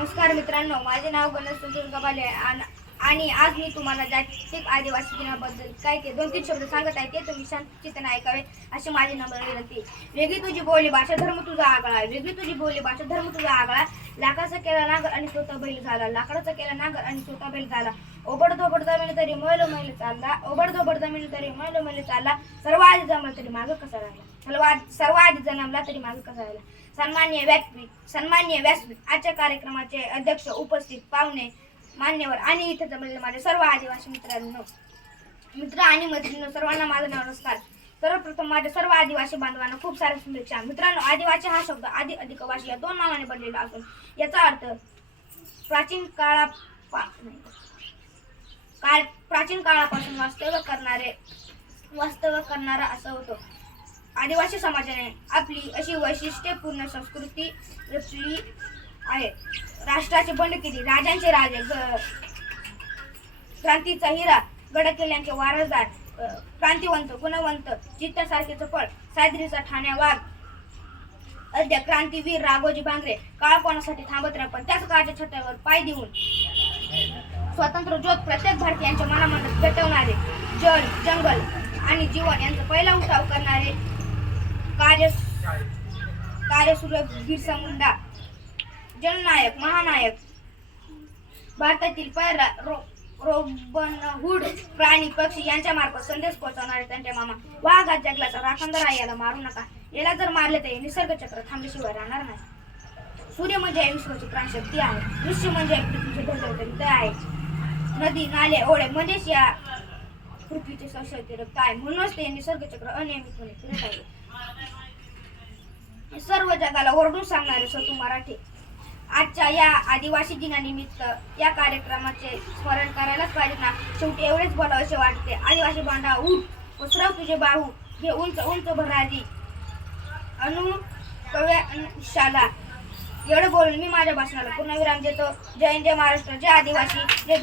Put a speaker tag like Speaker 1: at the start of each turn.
Speaker 1: नमस्कार मित्रांनो माझे नाव गणेश सुंदर आणि आज मी तुम्हाला जागतिक आदिवासी दिनाबद्दल काय ते दोन तीन शब्द सांगत आहे ते तुम्ही शांतचित्ताने ऐकावे अशी माझी नम्र विनंती वेगळी तुझी बोली भाषा धर्म तुझा आगळा वेगळी तुझी बोली भाषा धर्म तुझा आगळा लाकडाचा केला नागर आणि स्वतः बैल झाला. लाकडाचा केला नागर आणि स्वतः बैल झाला. ओबड धोबड जमीन तरी मैल मैल चालला. ओबड धोबड जमीन तरी मैल मैल चालला. सर्व आधी जमला तरी मागं कसा राहिला? सर्व आधी सर्व आधी जन्मला तरी मागं कसं राहिला? सन्मान्य व्यासपीठ सन्मान्य व्यासपीठ आजच्या कार्यक्रमाचे अध्यक्ष उपस्थित पाहुणे मान्यवर आणि इथे जमलेले माझे सर्व आदिवासी मित्रांनो. मित्र आणि मैत्रिणी सर्वांना माझा नमस्कार. सर्वप्रथम माझ्या सर्व आदिवासी बांधवांना खूप साऱ्या शुभेच्छा. मित्रांनो आदिवासी हा शब्द आदि अधिक वाशी या दोन नावाने बनलेला असून याचा अर्थ प्राचीन काळा काळ प्राचीन काळापासून वास्तव्य करणारे वास्तव्य करणारा असं होतो. आदिवासी समाजाने आपली अशी वैशिष्ट्यपूर्ण संस्कृती रचली आहे. राष्ट्राचे बंडकिरी राजांचे राजे ग- क्रांतीचा हिरा गड किल्ल्यांचे वारसदार क्रांतिवंत गुणवंत चित्तासारखे चपळ सादरीचा ठाण्या वाघ अद्या क्रांतीवीर राघोजी भांगरे काळपणासाठी थांबत राहा पण त्याच काळाच्या छतावर पाय देऊन स्वतंत्र ज्योत प्रत्येक भारतीयांच्या मनामनात पेटवणारे जल जंगल आणि जीवन यांचा पहिला उठाव करणारे कार्य कार्यसूर्य बिरसा मुंडा जननायक महानायक. भारतातील पहिला रो रोबनहूड प्राणी पक्षी यांच्या मार्फत संदेश पोहोचवणारे त्यांचे मामा. वाघ हा जंगलाचा राखणदार आहे याला मारू नका. याला जर मारले तर हे निसर्ग चक्र थांबल्याशिवाय राहणार नाही. सूर्य म्हणजे विश्वाची प्राणशक्ती आहे. दृश्य म्हणजे पृथ्वीचे ढगल ते आहे. नदी नाले ओढे म्हणजेच या पृथ्वीचे सशक्ती रक्त आहे. म्हणूनच ते निसर्गचक्र अनियमितपणे फिरत आहे. सर्व जगाला ओरडून सांगणारे सतू मराठे. आजच्या या आदिवासी दिनानिमित्त या कार्यक्रमाचे स्मरण करायलाच पाहिजे ना. शेवटी एवढेच बोलावसे वाटते. आदिवासी बांधा उठ. पसरव तुझे बाहू. हे उंच उंच भरादी अनु शाला. एवढं बोलून मी माझ्या भाषणाला पूर्ण विराम देतो. जय जय महाराष्ट्र जय आदिवासी जय